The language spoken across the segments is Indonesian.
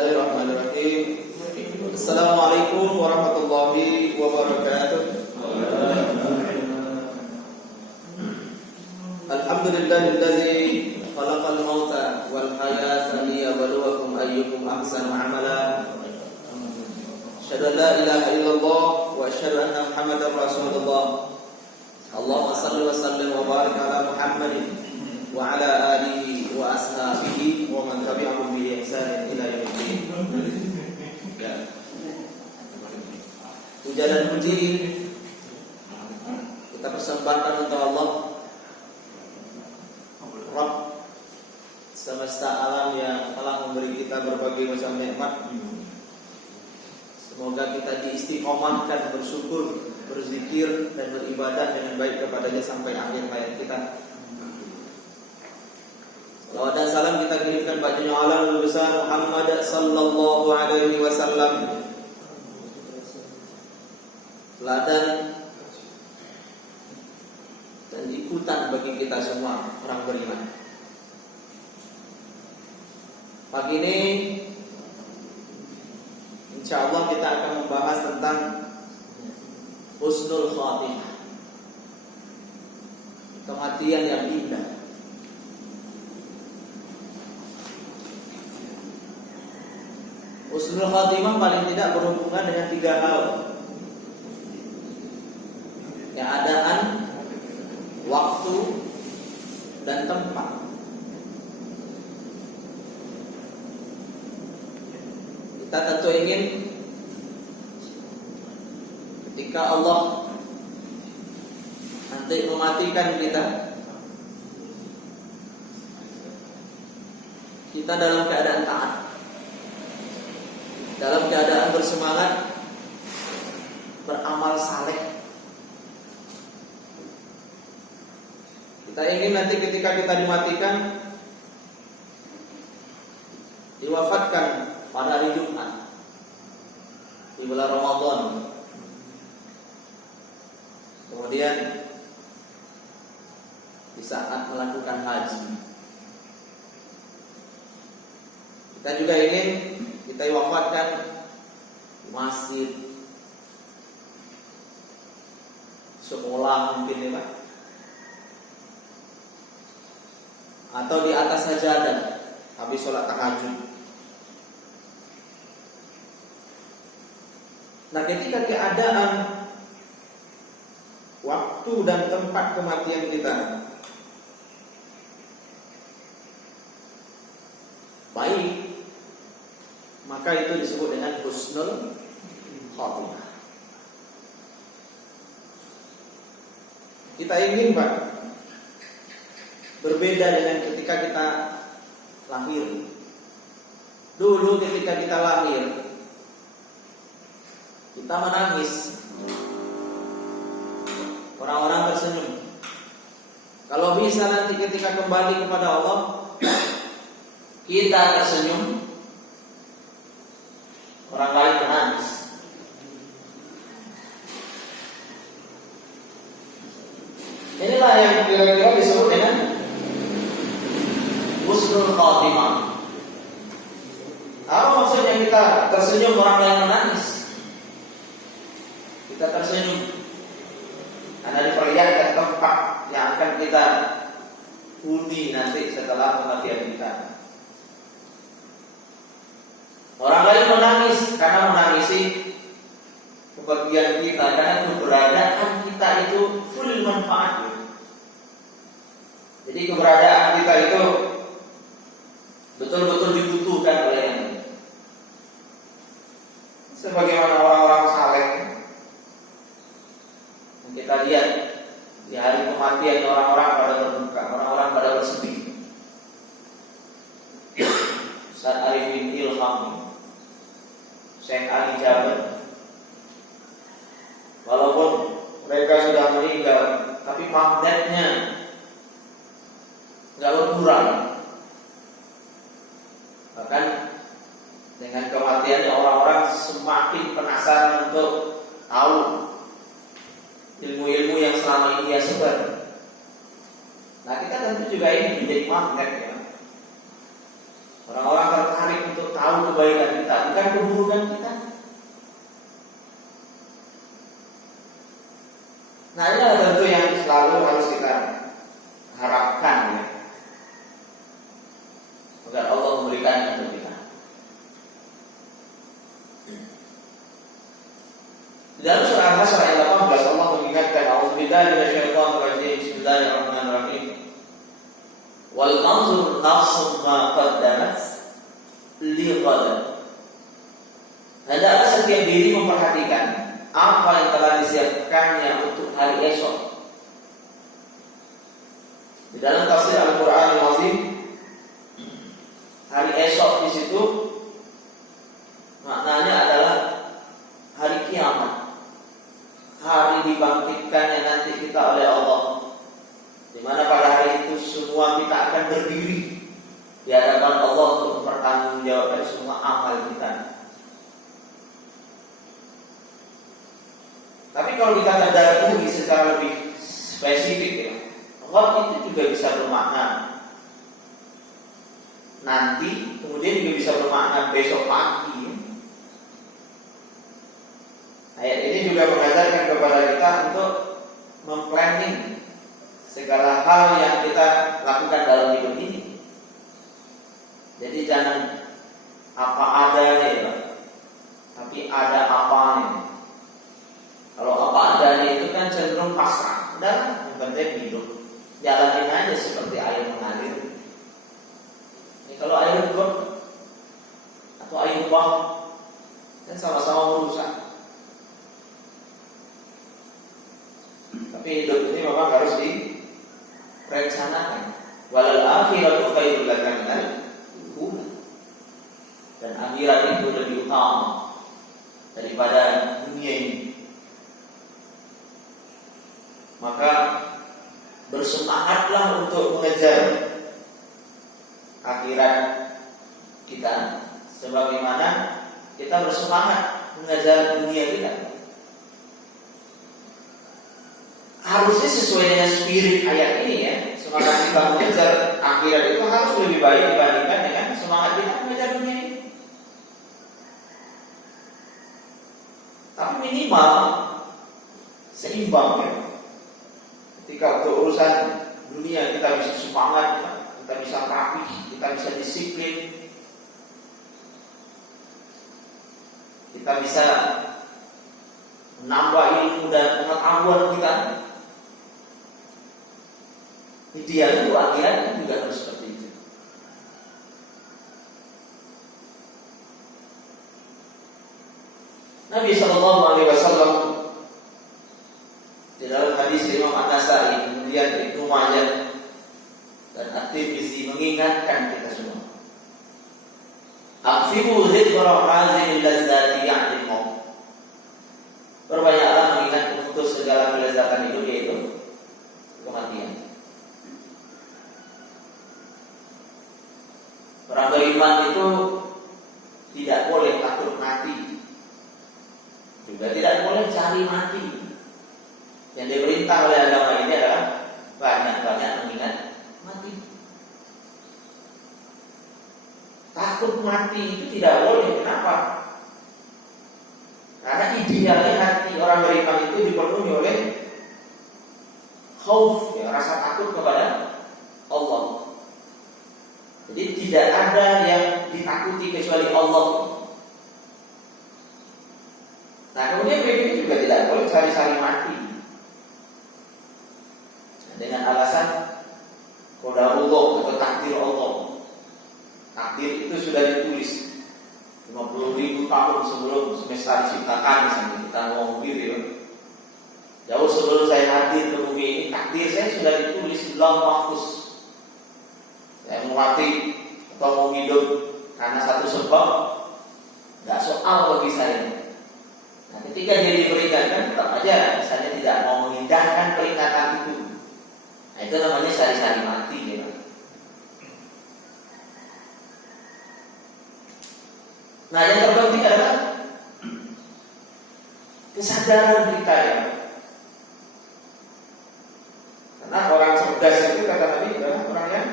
Bismillahirrahmanirrahim. Assalamualaikum warahmatullahi wabarakatuh. Alhamdulillahilladzi khalaqal mauta wal hayata liyabluwakum ayyukum ahsanu amala. Asyhadu an la ilaha illallah wa asyhadu anna Muhammadar Rasulullah. Allahumma shalli wa sallim wa barik ala Muhammadin wa ala alihi wa ashabihi wa man tabi'ahum bi ihsan ila yaumil din. Ya. Puja dan puji kita persembahkan untuk Allah, Rabb semesta alam yang telah memberi kita berbagai macam nikmat. Semoga kita diistiqomahkan bersyukur, berzikir dan beribadah dengan baik kepadanya sampai akhir hayat kita. Salawat dan salam kita kirimkan baginda alam besar Muhammad sallallahu alaihi wasallam, teladan dan ikutan bagi kita semua orang beriman. Pagi ini insyaallah kita akan membahas tentang husnul khatimah, kematian yang indah. Husnul khatimah paling tidak berhubungan dengan tiga hal: keadaan, waktu, dan tempat. Kita tentu ingin ketika Allah nanti mematikan kita dalam keadaan taat, dalam keadaan bersemangat, beramal saleh. Kita ingin nanti ketika kita dimatikan, diwafatkan pada hari Jumat di bulan Ramadan. Kemudian di saat melakukan haji, kita juga ingin kita wafatkan di masjid, sekolah mungkin ya Pak, atau di atas sajadah habis sholat tahajud. Nah, ketika keadaan, waktu dan tempat kematian kita baik, maka itu disebut dengan husnul khatimah. Kita ingin Pak berbeda dengan ketika kita lahir. Dulu ketika kita lahir, kita menangis, orang-orang tersenyum. Kalau bisa nanti ketika kembali kepada Allah, kita tersenyum, orang lain menangis. Inilah yang kira-kira disebut dengan husnul khatimah. Apa maksudnya kita tersenyum, orang lain menangis? Kita tersenyum karena diperlihatkan tempat yang akan kita huni nanti setelah kematian kita. Orang lain menangis karena menangisi kepergian kita, karena keberadaan kita itu full manfaat. Jadi keberadaan kita itu betul-betul dibutuhkan oleh yang lain. Sebagaimana orang-orang saleh yang kita lihat di hari kematian, orang-orang pada berduka, orang-orang pada bersedih. Ustaz Arifin Ilham, Syekh Ali Jaber, walaupun mereka sudah meninggal, tapi magnetnya nggak berkurang. Bahkan dengan kematiannya orang-orang semakin penasaran untuk tahu ilmu-ilmu yang selama ini dia sebar. Nah, kita tentu juga ini menjadi magnet ya. Orang-orang tertarik untuk tahu kebaikan menghilangkan keburukan kita. Nah, ini adalah tentu yang selalu harus kita harapkan ya, agar Allah memberikan untuk kita. Di dalam surah Al-Hasyr ayat 18 Allah mengingatkan, "A'udzubillahi minasyaitonir rajim. Bismillahirrahmanirrahim. Wal tanzur nafsum ma qaddamat lighad." Hendaklah setiap diri memperhatikan apa yang telah disiapkannya untuk hari esok. Di dalam tafsir Al-Qur'an Al-Azim, hari esok di situ maknanya adalah hari kiamat, hari dibangkitkannya nanti kita oleh Allah, di mana pada hari itu semua kita akan berdiri di hadapan Allah untuk mempertanggungjawabkan semua amal kita. Tapi kalau kita tadabburi secara lebih spesifik ya, Allah itu juga bisa bermakna nanti, kemudian juga bisa bermakna besok pagi. Ayat ini juga mengajarkan kepada kita untuk memplanning segala hal yang kita lakukan dalam hidup ini. Jadi jangan apa adanya ya, tapi ada apanya. Kalau apa adanya itu kan cenderung pasrah. Udah, yang penting hidup, jalanin aja seperti air mengalir. Kalau air got atau air bah kan sama-sama merusak. Tapi hidup ini memang harus direncanakan. Walal akhiratu khairul laka minal ula. Dan akhirat itu lebih utama daripada dunia ini. Maka bersemangatlah untuk mengejar akhirat kita, sebagaimana kita bersemangat mengejar dunia kita. Harusnya sesuai dengan spirit ayat ini ya. Semangat kita mengejar akhirat itu harus lebih baik dibandingkan dengan semangat kita mengejar dunia ini. Tapi minimal seimbang ya. Ketika untuk urusan dunia kita bisa semangat, kita bisa rapi, kita bisa disiplin, kita bisa menambah ilmu dan pengetahuan kita. Ideal itu akhirat juga harus seperti itu. Nabi SAW di dalam hadis Imam An-Nasai, kemudian Ibnu Majah dan At-Tirmizi mengingatkan kita semua. Aksibu dzikra hazil lazzati ya'dil maut. Perbanyaklah mengingat memutus segala kelezatan hidup, yaitu kematian. Orang beriman itu tidak boleh takut mati, juga tidak boleh cari mati. Yang diperintah oleh agama ini adalah banyak-banyak mengingat mati. Takut mati itu tidak boleh. Kenapa? Karena idealnya hati orang beriman itu dipenuhi oleh khauf, ya, rasa takut kepada Allah. Jadi tidak ada yang ditakuti kecuali Allah. Nah, kemudian berikutnya juga tidak boleh cari-cari mati dengan alasan qadarullah atau takdir Allah. Takdir itu sudah ditulis 50.000 tahun sebelum semesta diciptakan, misalnya kita ngomong gitu ya. Jauh sebelum saya hadir ke bumi ini, takdir saya sudah ditulis di lauh mahfuz. Saya mau mati atau mau hidup karena satu sebab, nggak soal bagi saya. Nah, ketika dia diperingatkan, tetap aja misalnya tidak mau mengindahkan peringatan itu. Nah, itu namanya sari-sari mati ya. Nah, yang terpenting adalah kesadaran kita ya. Karena orang cerdas itu kata Nabi adalah orang yang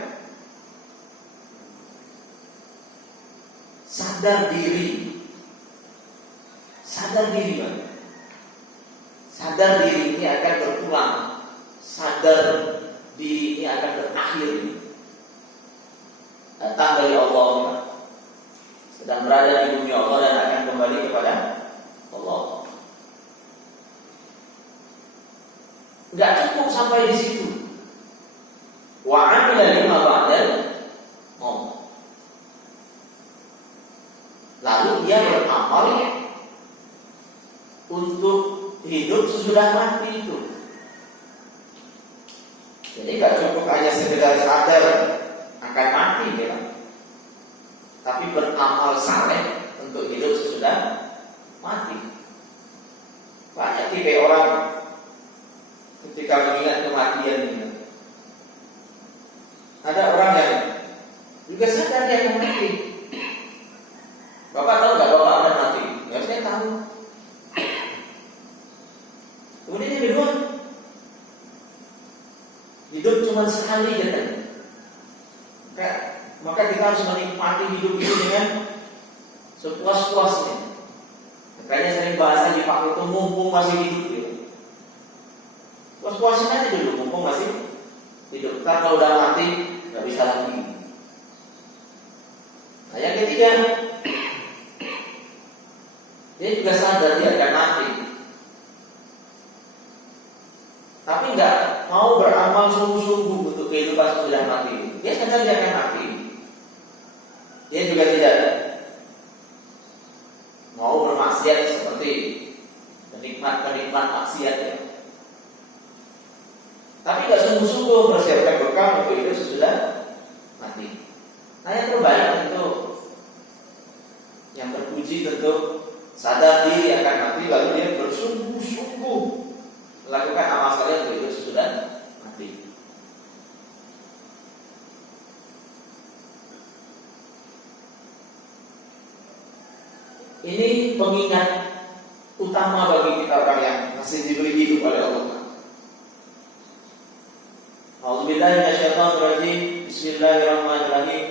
sadar diri sadar diri, Pak. Sadar diri ini akan berpulang, sadar diri ini akan berakhir. Datang dari Allah, sedang berada di bumi Allah dan akan kembali kepada Allah. Enggak cukup sampai di situ. Wa 'amila lima ba'dal maut. Lalu dia beramal untuk hidup sesudah mati itu. Jadi gak cukup hanya sekedar sadar akan mati, ya, tapi beramal saleh untuk hidup sesudah mati. Banyak tipe orang ketika mengingat kematian ini. Ada orang yang juga sadar dia akan mati. Bapak tahu nggak bapak akan mati? Ya saya tahu. Kemudian yang kedua, hidup cuma sekali katanya. Maka kita harus menikmati hidup itu dengan sepuas-puasnya. Makanya sering bahasa dipakai itu mumpung masih hidup gitu. Puas-puasin aja dulu mumpung masih hidup. Ntar kalau udah mati nggak bisa lagi. Nah yang ketiga, dia juga sadar dia akan mati, tapi nggak mau beramal sungguh-sungguh untuk kehidupan sesudah mati. Dia sadar dia akan mati. Dia juga tidak mau bermaksiat seperti penikmat maksiat, ya. Tapi nggak sungguh-sungguh bersiapkan bekal untuk hidup sesudah mati. Nah yang terbaik tentu, yang terpuji tentu sadar diri akan mati lalu dia bersungguh-sungguh melakukan amal saleh untuk hidup sesudah mati. Ini pengingat utama bagi kita orang yang masih diberi hidup oleh Allah. A'udzubillahi minasyaitonir rajim. Bismillahirrahmanirrahim.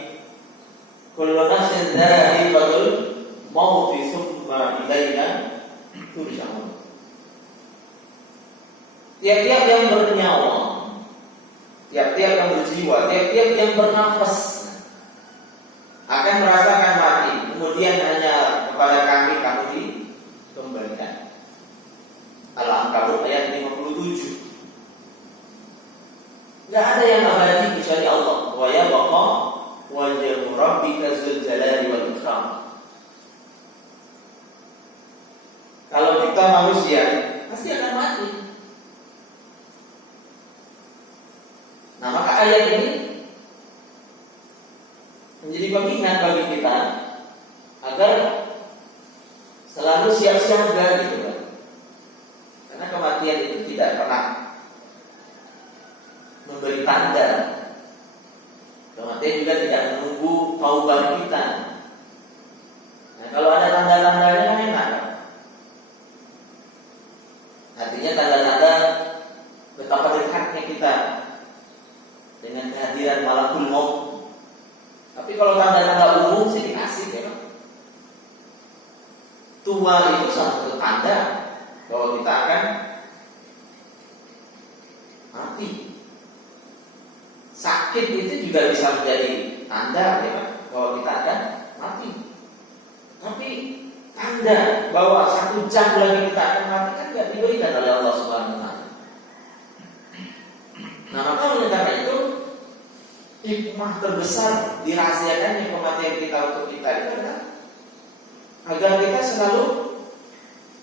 Kullu nafsin dha'iqatul maut tsumma ilaina turja'un. Tiap-tiap yang bernyawa, tiap-tiap yang berjiwa, tiap-tiap yang bernafas akan merasakan mati. Kemudian hanya kepada kami kamu dikembalikan. Al-Ankabut ayat 57. Tidak ada yang abadi kecuali Allah. Wa yabqa wajhu rabbika dzul jalali wal ikram. Kalau kita manusia pasti akan mati. Nah maka ayat ini menjadi pengingat bagi kita agar selalu siap-siaga gitu kan. Karena kematian itu tidak pernah memberi tanda. Kematian juga tidak menunggu taubat kita. Nah kalau ada tanda-tandanya kan enak. Artinya tanda-tanda betapa dekatnya kita dengan kehadiran malakul maut. Tapi kalau tanda-tanda umum sih dikasih ya. Tua itu salah satu tanda bahwa kita akan mati. Sakit itu juga bisa menjadi tanda ya, bahwa kita akan mati. Tapi tanda bahwa 1 jam lagi kita akan mati kan tidak diberikan oleh Allah Subhanahu wa taala. Nah, maka oleh karena itu hikmah terbesar dirahasiakannya kematian kita untuk kita itu adalah agar kita selalu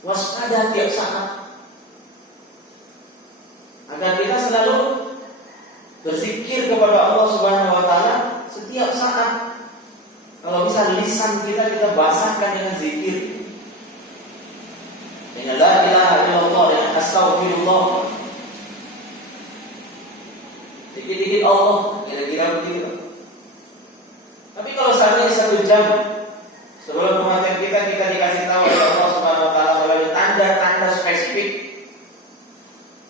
waspada tiap saat, agar kita selalu berzikir kepada Allah Subhanahu wa taala setiap saat. Kalau bisa lisan kita basahkan dengan zikir, dengan la ilaha illallah, dengan astaghfirullah. Dikit-dikit Allah, kira-kira begitu. Tapi kalau seandainya 1 jam sebelum kematian kita dikasih tahu oleh Allah Subhanahu wa taala melalui tanda-tanda spesifik,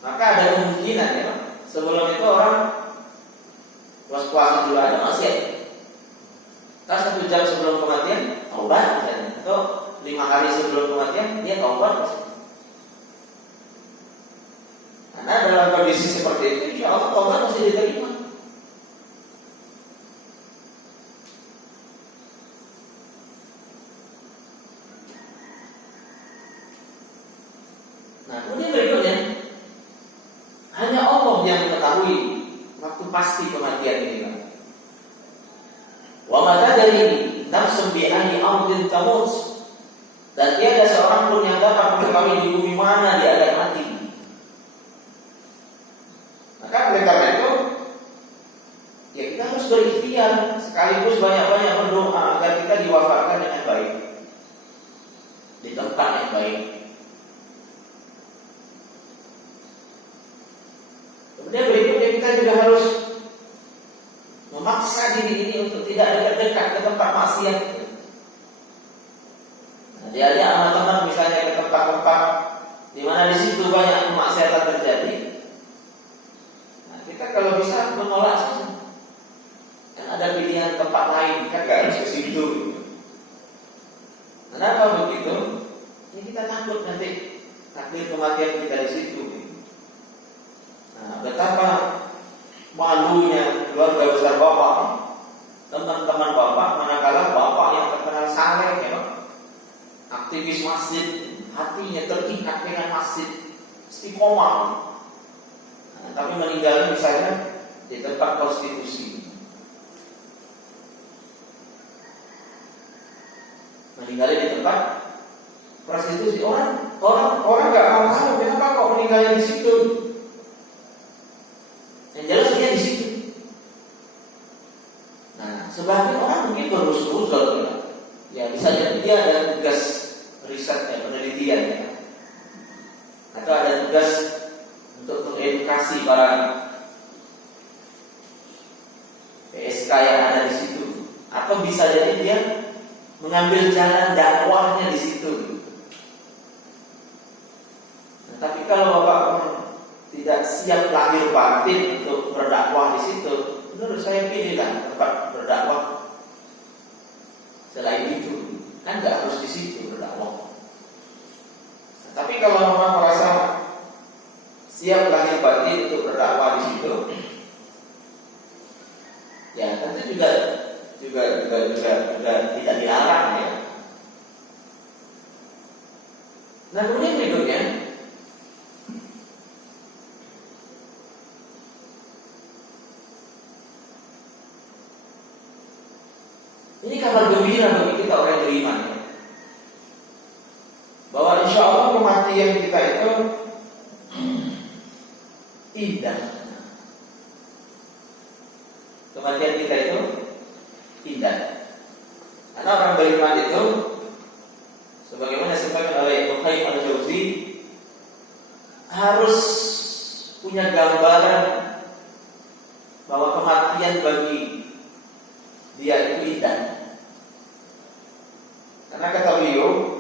maka ada kemungkinan ya, sebelum itu orang puasa dulu ada maksiat. Kan 1 jam sebelum kematian taubat, atau 5 hari sebelum kematian dia taubat. taubat. Karena dalam kondisi seperti itu, insya Allah taubat masih diterima. Nah, kemudian berikutnya, hanya Allah yang mengetahui waktu pasti kematian ini. Wa ma tadri nafsun bi ayyi ardin tamut, dan tiada seorang pun yang dapat mengetahui di bumi mana dia akan mati. Maka oleh karena itu, ya kita harus berikhtiar, sekaligus banyak-banyak berdoa agar kita diwafatkan dengan baik, di tempat yang baik. Kemudian berikutnya kita juga harus memaksa diri ini untuk tidak dekat-dekat ke tempat maksiat. Nah, dia sama teman misalnya ke tempat-tempat di mana di situ banyak kemaksiatan terjadi. Nah, kita kalau bisa menolak saja. Kan ada pilihan tempat lain, kan nggak harus ke situ. Kenapa begitu? Ya kita takut nanti takdir kematian kita di situ. Nah, betapa malunya keluarga besar bapak, teman-teman bapak, manakala bapak yang terkenal saleh, ya, aktivis masjid, hatinya terikat dengan masjid, istiqomah. Nah, tapi meninggal misalnya di tempat prostitusi, meninggal di tempat prostitusi. Orang nggak mau tahu kenapa kok meninggalnya di situ. Yang jelas dia di situ. Nah, sebagian orang mungkin berhusnuzon, ya bisa jadi dia ada tugas risetnya, penelitiannya, atau ada tugas untuk mengedukasi para PSK yang ada di situ, atau bisa jadi dia mengambil jalan dakwahnya di situ. Nah, tapi kalau bapak tidak siap lahir batin untuk berdakwah di situ, menurut saya pilihlah tempat berdakwah selain itu. Kan nggak harus di situ berdakwah. Nah, tapi kalau memang merasa siap lahir batin untuk berdakwah di situ, ya tentu juga tidak dilarang, ya. Nah, kemudian berikutnya, ini kabar gembira bagi kita orang yang beriman, ya, bahwa insya Allah kematian kita itu indah. Kematian kita itu indah. Karena orang beriman itu, sebagaimana disampaikan oleh Ibnu Qayyim al-Jauzi, harus punya gambaran bahwa kematian bagi dia itu indah. Karena kata beliau,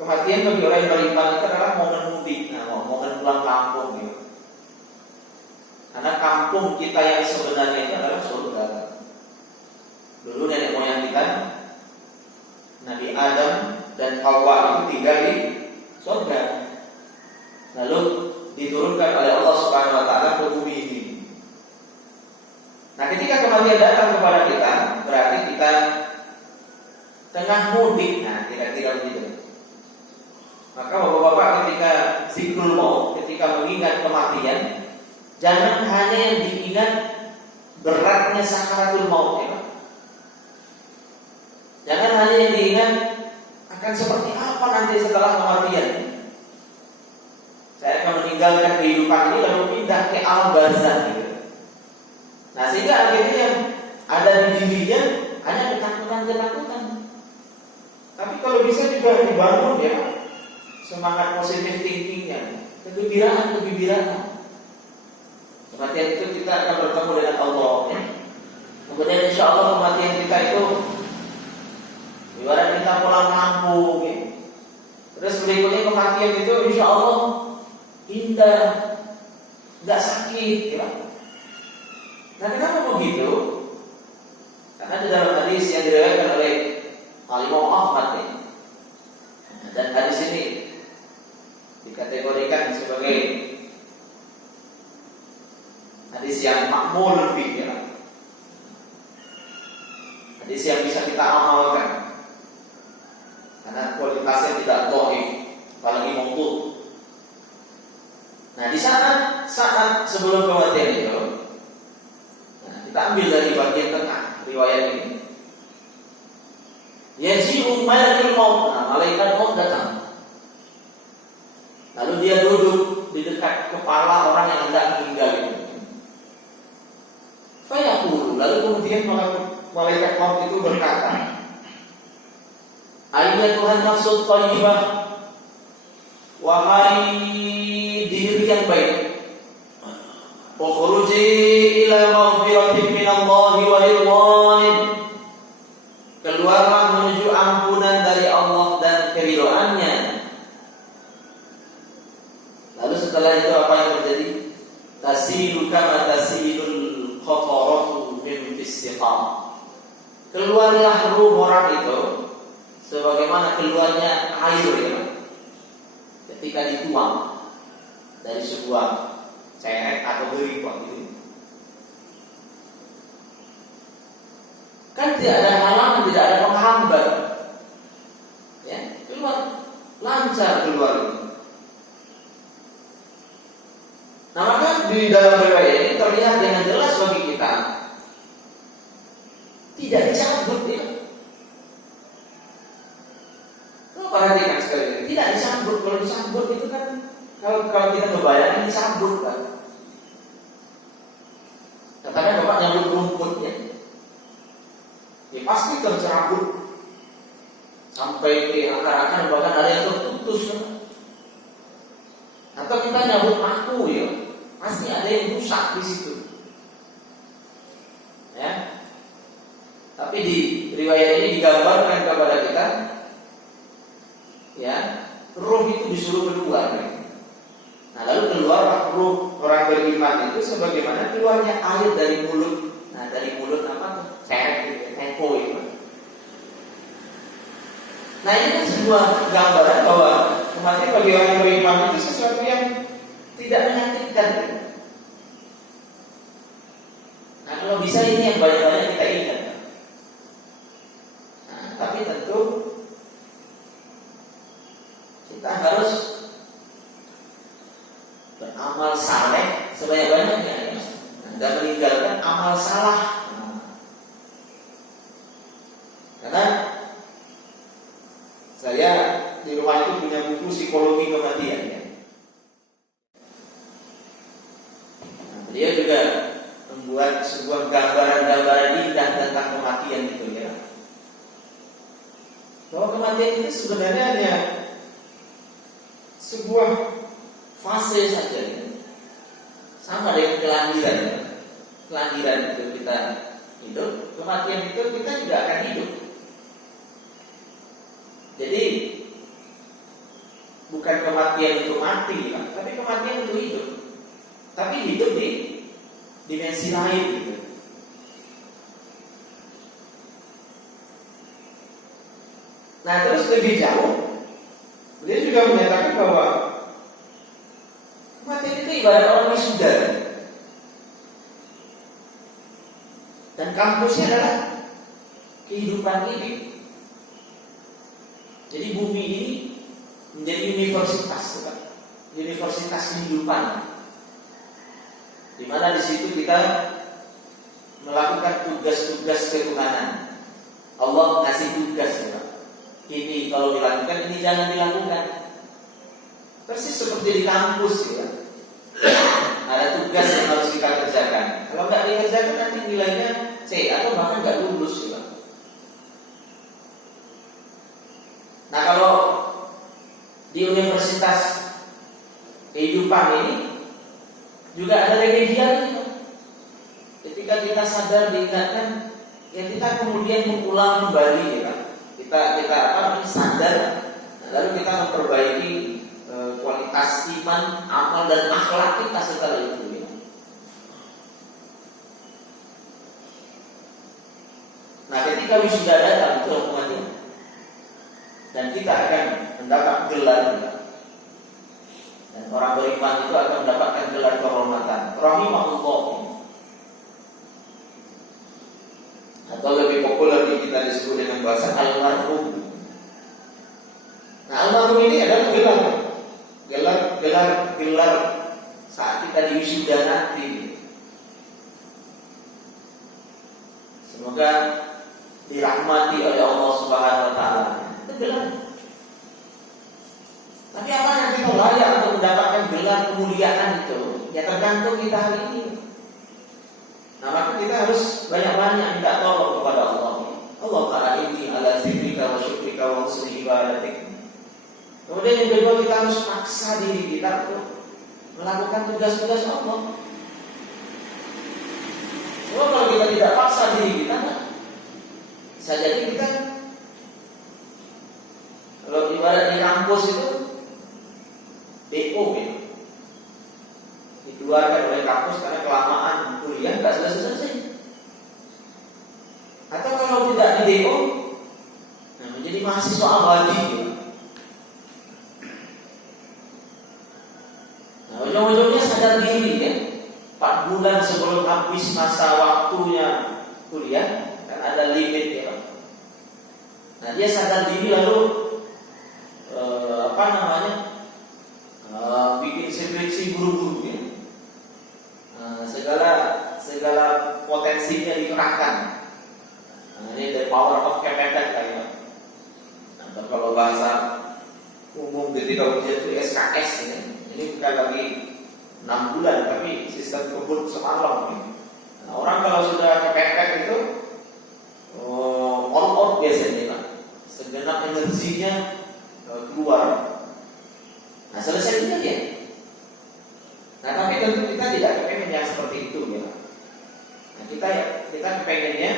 kematian bagi orang yang beriman itu adalah momen mudik, momen pulang kampung, gitu. Karena kampung kita yang sebenarnya itu adalah surga. Dulu nenek moyang kita, Nabi Adam dan Hawa itu tinggal di surga. Lalu diturunkan oleh Allah Subhanahu wa taala ke bumi ini. Nah, ketika kematian datang kepada kita, berarti kita tengah mudik. Nah, kira-kira begitu. Maka bapak-bapak ketika zikrul maut, ketika mengingat kematian, jangan hanya yang diingat beratnya sakaratul maut, ya. Jangan hanya yang diingat akan seperti apa nanti setelah kematian. Saya akan meninggalkan kehidupan ini lalu pindah ke alam barzakh, gitu. Nah, sehingga akhirnya yang ada di dirinya hanya ketakutan. Tapi kalau bisa juga dibangun, ya, semangat positif thinkingnya, kegembiraan. Kematian itu kita akan bertemu dengan Allah, ya. Kemudian insya Allah kematian kita itu ibarat kita pulang kampung, ya. Terus berikutnya kematian itu insya Allah indah, nggak sakit, ya. Nah, kenapa begitu? Karena di dalam hadis yang diriwayatkan oleh Imam Ahmad, ya. Dan hadis ini sebelum kematian itu, nah, kita ambil dari bagian tengah riwayat ini. Yaji'u malakul maut, nah, malaikat maut datang. Lalu dia duduk di dekat kepala orang yang hendak meninggal itu. Fayaqulu, lalu kemudian malaikat maut itu berkata, Ayyatuhan nafsut thayyibah, wahai diri yang baik, ukhruji ila maghfiratin minallahi wa ridwanin, keluarlah menuju ampunan dari Allah dan keridhaannya. Lalu setelah itu apa yang terjadi? Tasilu kama tasilul qataratu min fis-siqam, keluarlah ruh orang itu sebagaimana keluarnya air ya, ketika dituang dari sebuah ceret atau berikut gitu. Kan tidak ada halangan, tidak ada penghambat, ya, keluar lancar keluar. Nah maka di dalam riwayat ini terlihat dengan jelas bagi kita, tidak dicabut ya. Perhatikan sekali lagi, tidak disambut. Kalau disambut itu kan, kalau kita membayangkan disambut kan. Katakan bapak nyambut rumputnya, ya pasti tercerabut sampai ke akar-akar, bahkan ada yang terputus kan. Atau kita nyambut paku ya, pasti ada yang rusak di situ. Ya. Tapi di riwayat ini digambarkan kepada kita, ya, ruh itu disuruh keluar. Nah, lalu keluar ruh orang beriman itu sebagaimana keluarnya air dari mulut. Nah, dari mulut apa? Ceret, teko itu. Nah, ini kan sebuah gambaran bahwa kematian bagi orang beriman itu sesuatu yang tidak menyakitkan. Nah, kalau bisa ini yang banyak-banyak kita ingat. Nah, tapi tentu kita harus beramal saleh sebanyak-banyaknya, dan meninggalkan amal salah. Karena saya di rumah itu punya buku psikologi kematian. Nah, dia juga membuat sebuah gambaran-gambaran indah tentang kematian itu ya. Bahwa kematian itu sebenarnya hanya sebuah fase saja, sama dengan kelahiran. Kelahiran itu kita hidup, kematian itu kita juga akan hidup. Jadi bukan kematian itu mati, tapi kematian itu hidup. Tapi hidup di dimensi lain gitu. Nah terus lebih jauh, dia juga menyatakan bahwa kematian itu ibarat orang wisuda, dan kampusnya adalah kehidupan ini. Jadi bumi ini menjadi universitas, bukan? Universitas kehidupan, di mana di situ kita melakukan tugas-tugas ketuhanan. Allah ngasih tugas, ya. Ini kalau dilakukan, ini jangan dilakukan. Persis seperti di kampus, ya. Ada tugas yang harus kita kerjakan. Kalau nggak dikerjakan nanti nilainya C atau bahkan nggak lulus, ya. Nah kalau di universitas kehidupan ini juga ada remedial. Ketika kita sadar, diingatkan, ya kita kemudian mengulang kembali, ya. Kita sadar, lalu kita memperbaiki kualitas iman, amal dan akhlak kita setelah itu. Ya. Nah ketika wisuda datang itu hukumannya, dan kita akan mendapat gelar, dan orang beriman itu akan mendapatkan gelar kehormatan rahimahullah, atau lebih populer di kita disebut dengan bahasa almarhum. Nah almarhum ini adalah gelar saat kita di wisuda nanti. Semoga dirahmati oleh Allah Subhanahu wa taala. Itu gelar. Tapi apa yang kita layak untuk mendapatkan gelar kemuliaan itu? Ya tergantung kita hari ini. Nah, maka kita harus banyak-banyak minta tolong kepada Allah. Allah Ta'ala ini ala zikrika wa syukrika wa husni ibadatik. Kemudian yang kedua, kita harus paksa diri kita untuk melakukan tugas-tugas Allah. Sebab kalau kita tidak paksa diri kita, bisa jadi kita, kalau ibarat di kampus itu DO gitu, dikeluarkan oleh kampus karena kelamaan kuliah nggak selesai-selesai. Atau kalau tidak di DO, menjadi mahasiswa abadi gitu. Nah, ujung-ujungnya sadar diri ya. 4 bulan sebelum habis masa waktunya kuliah, kan ada limit ya. Nah, dia sadar diri lalu bikin skripsi buru-buru ya. Segala potensinya dikerahkan. Nah, ini the power of kepepet ya. Nah, kalau bahasa umum ketika ujian itu SKS ya. Ini bukan lagi 6 bulan tapi sistem kebut semalam ya. Nah, orang kalau sudah kepepet itu all out biasanya kan. Segenap energinya keluar. Nah, selesai juga dia. Nah, tapi tentu kita tidak kepengen yang seperti itu ya. Nah, kita kepengennya,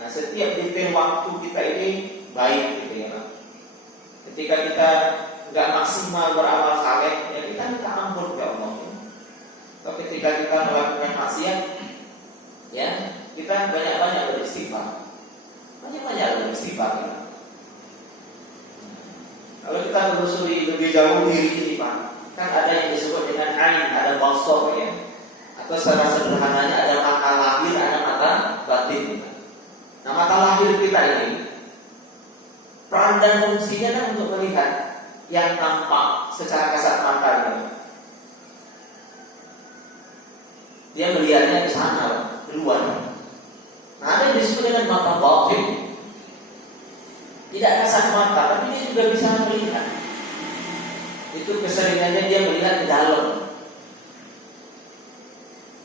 nah, setiap detail waktu kita ini baik gitu ya. Ketika kita nggak maksimal beramal saleh, ya kita minta ampun ke Allah. Tapi ketika kita melakukan maksiat, ya kita banyak-banyak beristighfar, banyak-banyak beristighfar. Ya. Kalau kita telusuri lebih jauh diri ini Pak, kan ada yang disebut dengan ain, ada basor ya. Atau secara sederhananya ada mata lahir, ada mata batin. Nah, mata lahir kita ini peran dan fungsinya kan untuk melihat yang nampak secara kasat mata ini. Dia melihatnya ke sana, di luar. Nah, ada yang disebut dengan mata batin. Tidak kasat mata, tapi dia juga bisa melihat. Itu keseringannya dia melihat ke dalam.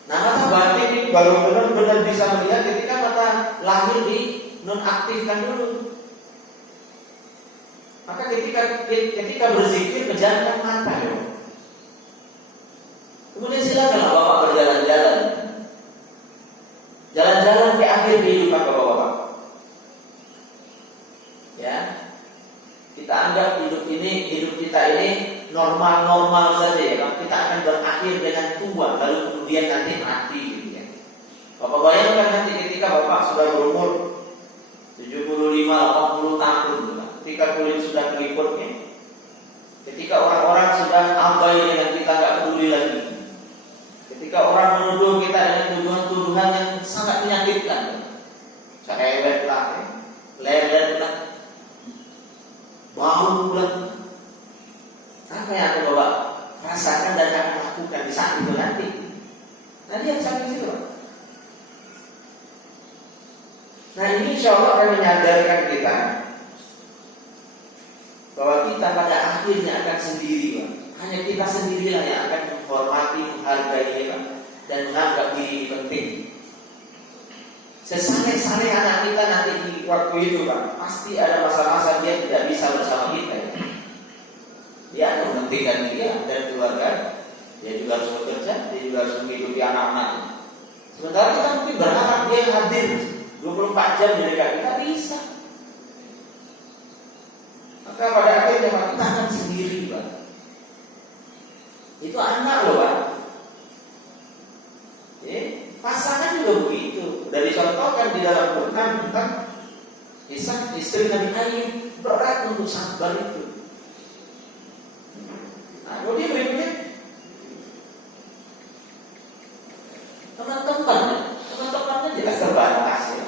Nah, mata batin ini baru benar-benar bisa melihat ketika mata lahir di nonaktifkan dulu. Maka ketika berzikir pejamkan mata ya. Kemudian silakan Bapak berjalan-jalan. Jalan-jalan ke akhir kehidupan Bapak-bapak. Ya. Kita anggap hidup kita ini normal-normal saja ya. Kita akan berakhir dengan tua lalu kemudian nanti mati gitu ya. Bapak bayangkan nanti ketika Bapak sudah berumur 75-80 tahun gitu. Ketika kulit sudah keliputnya, ketika orang-orang sudah abai dengan kita nggak peduli lagi, ketika orang menuduh kita dengan tuduhan-tuduhan yang sangat menyakitkan, cerewet lah, lelet lah, bau lah, apa yang akan Bapak rasakan dan akan lakukan di saat itu nanti? Nanti yang sampai situ. Nah, ini insya Allah akan menyadarkan kita bahwa kita pada akhirnya akan sendiri, Pak. Hanya kita sendirilah yang akan menghormati, menghargai, Pak, dan menganggap diri penting. Sesaleh-saleh anak kita nanti di waktu itu, Pak, pasti ada masa-masa dia tidak bisa bersama kita. Ya. Dia akan mementingkan dia dan keluarga. Dia juga harus bekerja, dia juga harus menghidupi anak-anaknya. Sementara kita mungkin berharap dia hadir 24 jam di dekat kita, bisa. Maka pada akhirnya kita akan sendiri, Pak. Itu anak loh, Pak. Pasangan juga begitu. Sudah dicontohkan di dalam Quran tentang kisah istri Nabi Ayub, berat untuk sabar itu. Nah, kemudian berikutnya teman-temannya jelas terbatas ya.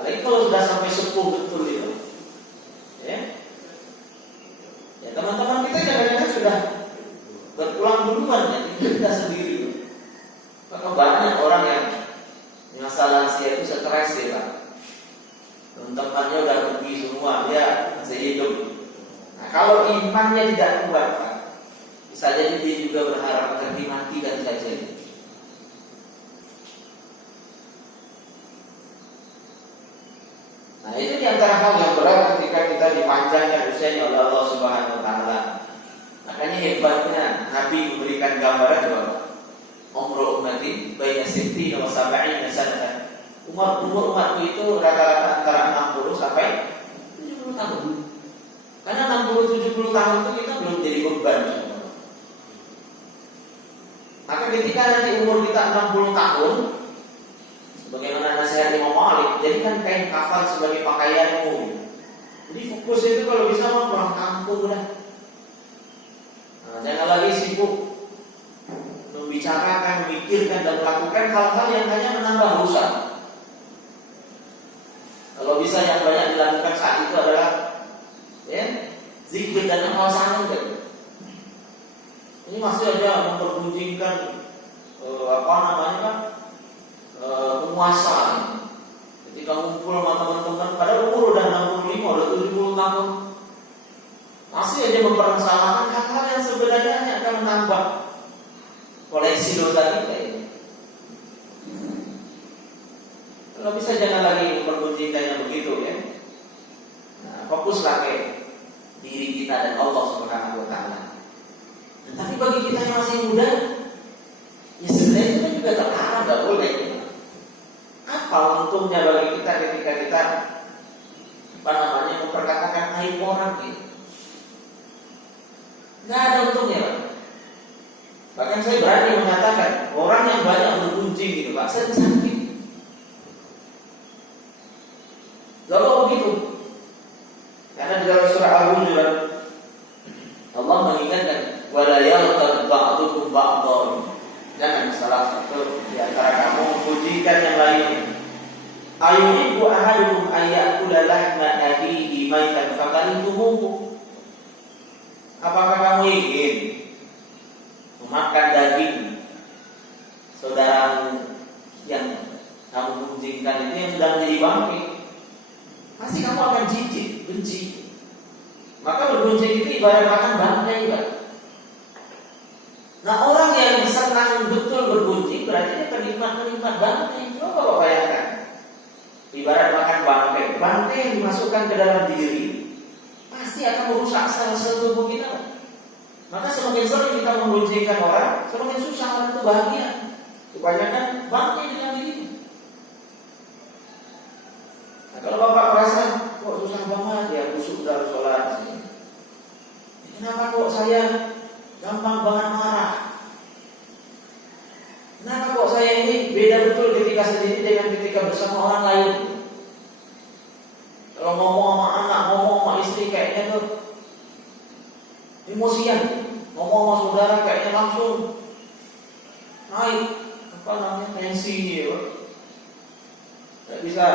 Apalagi kalau sudah sampai sepuh betul itu, ya teman-teman kita kadang-kadang sudah berpulang duluan ya, kita hidup. Nah, kalau imannya tidak kuat, Pak, bisa jadi dia juga berharap akan dimatikan saja. Nah, itu diantara hal yang berat ketika kita dipanjangkan usianya oleh Allah Subhanahu Wa Taala. Makanya hebatnya Nabi memberikan gambaran bahwa umur ummati baina sittina wa sab'ina sanatan. Umur umatku itu rata-rata antara 60 sampai 70 tahun. Karena 60-70 tahun itu kita belum jadi beban. Maka ketika nanti umur kita 60 tahun, sebagaimana nasihat Imam Malik, jadikan kain kafan sebagai pakaianmu. Jadi fokus itu kalau bisa mau pulang kampung dah. Nah, jangan lagi sibuk membicarakan, memikirkan dan melakukan hal-hal yang hanya menambah rusak. Kalau bisa yang banyak dilakukan saat itu adalah zikir dan amal saleh. Ini masih aja mempergunjingkan penguasa. Ketika ngumpul sama teman-teman, padahal umur udah 65, udah 70 tahun, masih aja mempermasalahkan hal-hal yang sebenarnya hanya akan menambah koleksi dosa kita ini. Kalau bisa jangan lagi mempergunjingkan yang begitu ya. Nah, fokuslah ke diri kita dan Allah Subhanahu Wa Taala. Tapi bagi kita yang masih muda, ya sebenarnya itu kan juga terlarang, nggak boleh. Apa untungnya bagi kita ketika kita memperkatakan aib orang gitu? Nggak ada untungnya, Pak. Bahkan saya berani mengatakan orang yang banyak bergunjing gitu, Pak, sering sakit. Kalau begitu, karena di dalam surah Al-Hujurat Allah mengingatkan wala yaghdab ba'dukum ba'dhan. Jangan salah satu di antara kamu mempujikan yang lainnya. Ayuhibbu ahadukum ayyakula lahma akhihi maitan fakarihtumuhu. Apakah kamu ingin memakan daging saudaramu yang kamu gunjingkan itu yang sudah menjadi bangkai? Pasti kamu akan jijik, benci. Maka bergunjing itu ibarat makan bangkai, Pak. Nah, orang yang senang betul bergunjing berarti dia penikmat bangkai. Coba Bapak bayangkan, ibarat makan bangkai. Bangkai yang dimasukkan ke dalam diri pasti akan merusak sel-sel tubuh kita. Maka semakin sering kita menggunjingkan orang, semakin susah orang itu bahagia. Kebanyakan bangkai di dalam diri. Nah, kalau Bapak merasa kok susah banget ya busuk dalam sholat, kenapa kok saya gampang banget marah? Kenapa kok saya ini beda betul ketika sendiri dengan ketika bersama orang lain? Kalau ngomong sama anak, ngomong sama istri kayaknya tuh emosian, ngomong sama saudara kayaknya langsung naik tensi ya. Gak bisa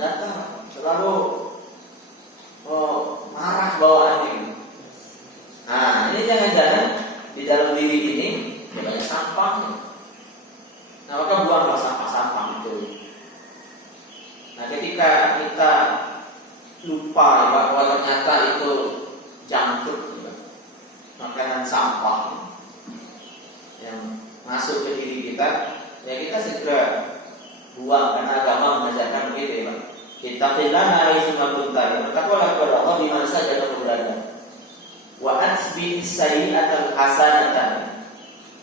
datar, selalu marah bawaannya. Nah, ini jangan-jangan di dalam diri ini banyak sampah. Nah, maka buanglah sampah-sampah itu. Nah, ketika kita lupa bahwa ternyata itu junk food, makanan sampah yang masuk ke diri kita, ya kita segera buang, karena agama mengajarkan begitu ya, Pak. Ittaqillaha haitsu ma kunta. Bertakwalah kepada Allah di mana saja kamu berada. Wa atbi sayyi'atal hasanatan.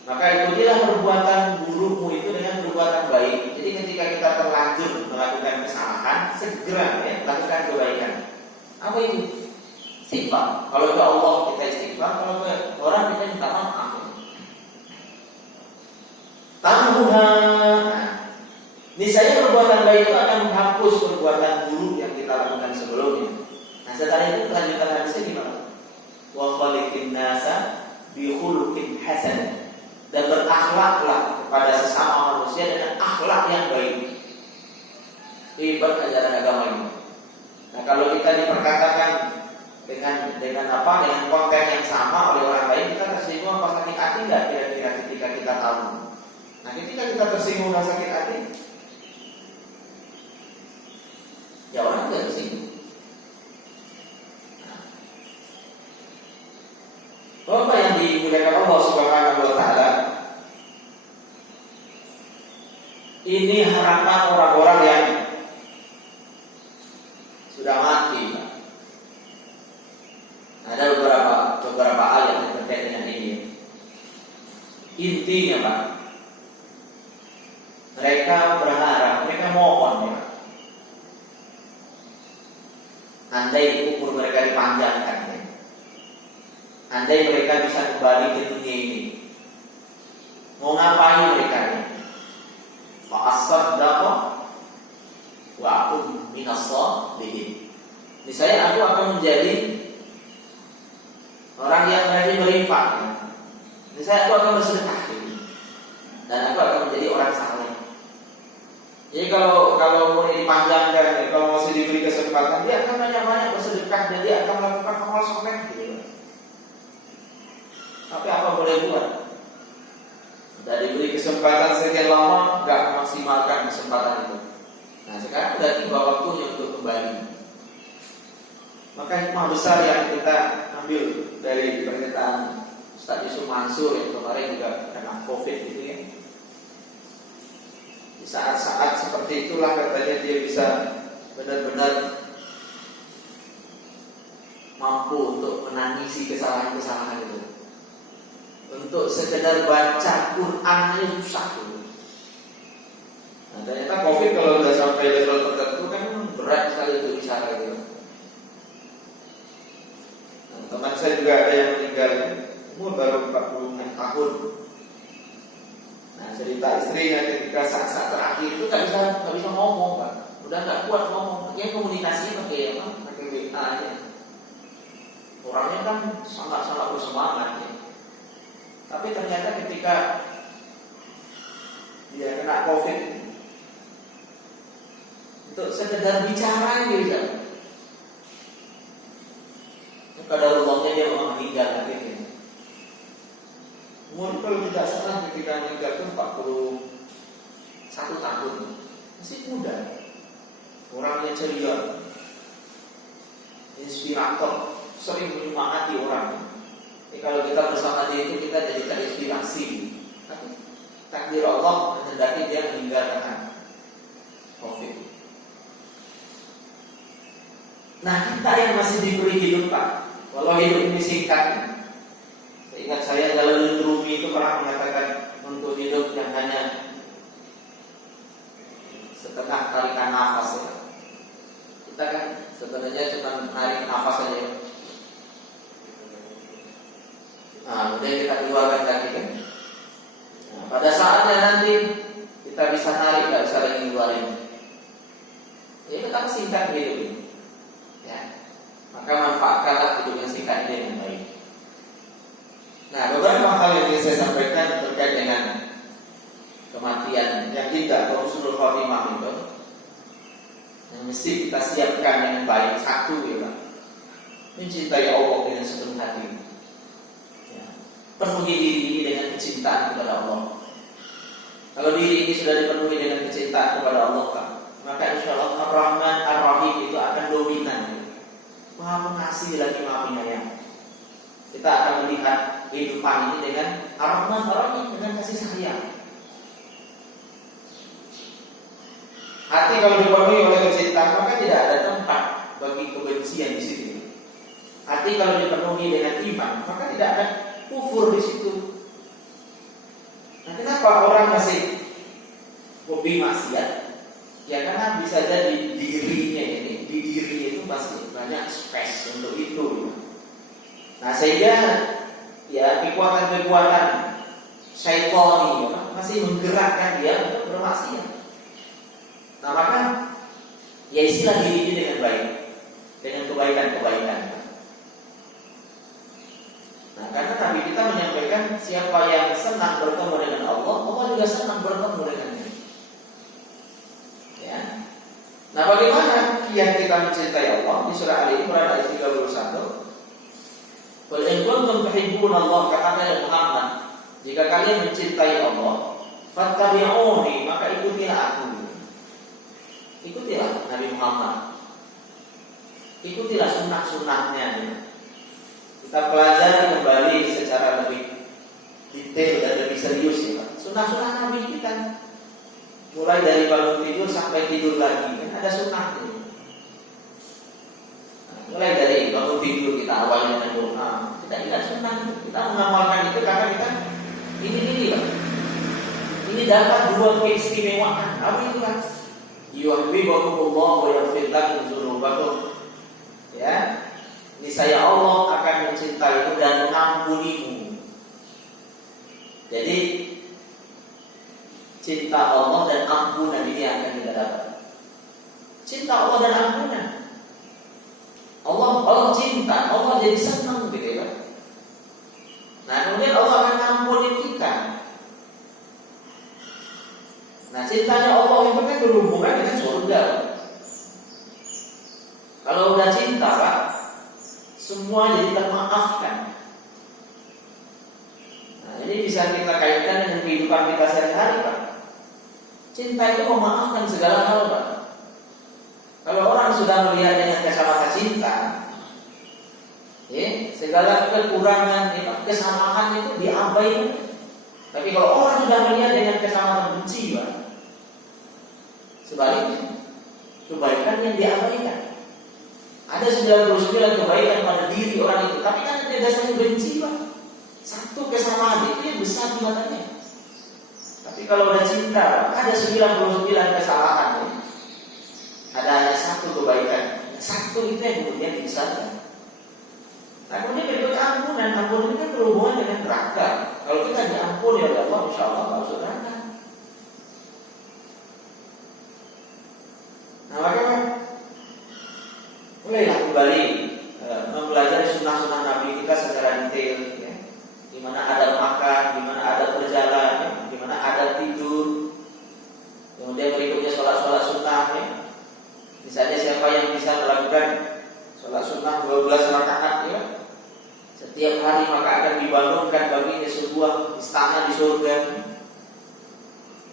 Maka ikutilah perbuatan burukmu itu dengan perbuatan baik. Jadi ketika kita terlanjur melakukan kesalahan, segera ya lakukan kebaikan. Apa itu? Istighfar. Kalau ke Allah kita istighfar, kalau ke orang kita minta maaf. Tambuha. Niscaya perbuatan baik itu akan menghapus perbuatan buruk yang kita lakukan sebelumnya. Nah, setelah itu kelanjutan hadisnya gimana? Wa khaliqin nasa bi khuluqin hasan. Dan berakhlaklah kepada sesama manusia dengan akhlak yang baik. Hebat ajaran agama ini. Nah, kalau kita diperkatakan dengan konten yang sama oleh orang lain, kita tersinggung apa sakit hati nggak kira-kira ketika kita tahu? Nah, ketika kita tersinggung dan sakit hati, ya orang nggak tersinggung. Ini harapan orang-orang yang sudah mati, Pak. Ada beberapa ayat yang terkait dengan ini. Intinya, Pak, mereka berharap, mereka mohon, ya, andai umur mereka dipanjangkan, ya, andai mereka bisa kembali ke dunia ini, mau ngapain mereka? Ya? Fa'asaddaqa wa akum minasholihin. Niscaya aku akan menjadi orang yang rajin berinfak. Niscaya aku akan bersedekah, dan aku akan menjadi orang saleh. Jadi kalau mau dipanjangkan, kalau masih diberi kesempatan, dia akan banyak-banyak bersedekah dan dia akan melakukan amal soleh. Tapi apa boleh buat? Sudah diberi kesempatan sekian lama, nggak memaksimalkan kesempatan itu. Nah sekarang sudah tiba waktunya untuk kembali. Maka hikmah besar yang kita ambil dari pernyataan Ustaz Yusuf Mansur yang kemarin juga kena COVID gitu ya. Di saat-saat seperti itulah katanya dia bisa benar-benar mampu untuk menangisi kesalahan-kesalahan itu. Untuk sekedar baca Quran aja susah tuh. Nah, ternyata COVID kalau sudah sampai level tertentu kan berat sekali untuk bicara gitu. Nah, teman saya juga ada yang meninggal, umur baru 46 tahun. Nah, cerita istrinya ketika saat-saat terakhir itu nggak bisa ngomong, Pak. Udah nggak kuat ngomong. Dia komunikasinya pakai WA aja. Orangnya kan sangat-sangat bersemangat ya. Tapi ternyata ketika dia kena COVID, untuk sekedar bicara gitu, qadarullah dia mau meninggal akhirnya. Umur kalau tidak salah ketika meninggal itu 41 tahun, masih muda, orangnya ceria, inspirator, sering menyemangati orang. Jadi kalau kita bersama dia itu kita jadi terinspirasi. Tapi takdir Allah menghendaki dia meninggal karena COVID. Nah kita yang masih diberi hidup, Pak, walau hidup ini singkat. Ingat saya Jalaluddin Rumi itu pernah mengatakan untuk hidup yang hanya setengah tarikan nafas ya. Kita kan sebenarnya cuma narik nafas saja. Nah, kemudian kita keluarkan lagi kan. Nah, pada saatnya nanti kita bisa narik, nggak bisa lagi ngeluarin. Jadi kita singkat hidup ini. Ya, maka manfaatkanlah hidup yang singkat ini dengan baik. Nah, beberapa hal yang ingin saya sampaikan terkait dengan kematian yang tidak husnul khotimah itu, yang mesti kita siapkan dengan baik. Satu ya, Pak, mencintai Allah dengan sepenuh hati. Penuhi diri ini dengan kecintaan kepada Allah. Kalau diri ini sudah dipenuhi dengan kecintaan kepada Allah, maka insya Allah Ar-Rahman Ar-Rahim itu akan dominan. Maha Pengasih lagi Maha Penyayang. Kita akan melihat kehidupan ini dengan Ar-Rahman Ar-Rahim, dengan kasih sayang. Hati kalau dipenuhi oleh kecintaan, maka tidak ada tempat bagi kebencian di situ. Hati kalau dipenuhi dengan iman, maka tidak ada kufur di situ. Nah, kenapa orang masih hobi maksiat? Ya karena bisa jadi dirinya ini, di diri itu masih banyak space untuk itu. Nah, sehingga ya kekuatan-kekuatan syaitani masih menggerakkan dia untuk bermaksiat. Nah, maka ya isilah diri ini dengan baik, dengan kebaikan-kebaikan. Nah, karena Nabi kita menyampaikan siapa yang senang bertemu dengan Allah, Allah juga senang bertemu dengannya. Ya. Nah, bagaimana kiat kita mencintai Allah? Di surah Ali Imran ayat 31. Qul in kuntum tuhibbuna Allah, kata Muhammad, jika kalian mencintai Allah, fattabi'uni, maka ikutilah aku. Ikutilah Nabi Muhammad. Ikutilah sunnah-sunnahnya. Kita pelajari kembali secara lebih detail dan lebih serius ya, Pak. Sunnah-sunnah Nabi kita. mulai dari bangun tidur sampai tidur lagi, kan ada sunnahnya. Mulai dari bangun tidur kita awalnya dengan doa, kita ingat sunnah, kita mengamalkan itu karena kita ini Pak. Ini dapat dua keistimewaan. Apa itu kan? Yuhibbukumullah wa yaghfir lakum dzunubakum. Ya. Niscaya Allah akan mencintaimu dan mengampunimu. Jadi cinta Allah dan ampunan ini yang akan kita dapat. Cinta Allah dan ampunan. Allah cinta, Allah jadi senang gitu ya. Nah, kemudian Allah akan ampuni kita. Nah, cintanya Allah itu kan berhubungan dengan surga. Kalau udah cinta, Pak, semua jadi termaafkan. Nah, ini bisa kita kaitkan dengan kehidupan kita sehari-hari, Pak. Cinta itu memaafkan segala hal, Pak. Kalau orang sudah melihat dengan kacamata cinta, ya, segala kekurangan, kesalahan itu diabaikan. Tapi kalau orang sudah melihat dengan kacamata benci, Pak, sebaliknya, kebaikan yang diabaikan. Ada 99 kebaikan pada diri orang itu, tapi kan dia dasarnya benci, Pak. Satu kesalahan itu yang besar di matanya. Tapi kalau udah cinta, ada 99 kesalahan. Ya. Ada hanya satu kebaikan. Satu itu yang kemudian dibesarkan. Nah, kemudian berikutnya ampunan. Ampunan itu kan berhubungan dengan neraka. Kalau kita diampuni oleh Allah, insya Allah masuk neraka. Nah, maka mulailah kembali mempelajari sunnah-sunnah Nabi kita secara detail, ya. Di mana ada makan, di mana ada berjalan, ya. Di mana ada tidur. Kemudian berikutnya sholat-sholat sunnah, ya. Misalnya siapa yang bisa melakukan sholat sunnah 12 rakaat, ya, setiap hari, maka akan dibangunkan baginya sebuah istana di surga.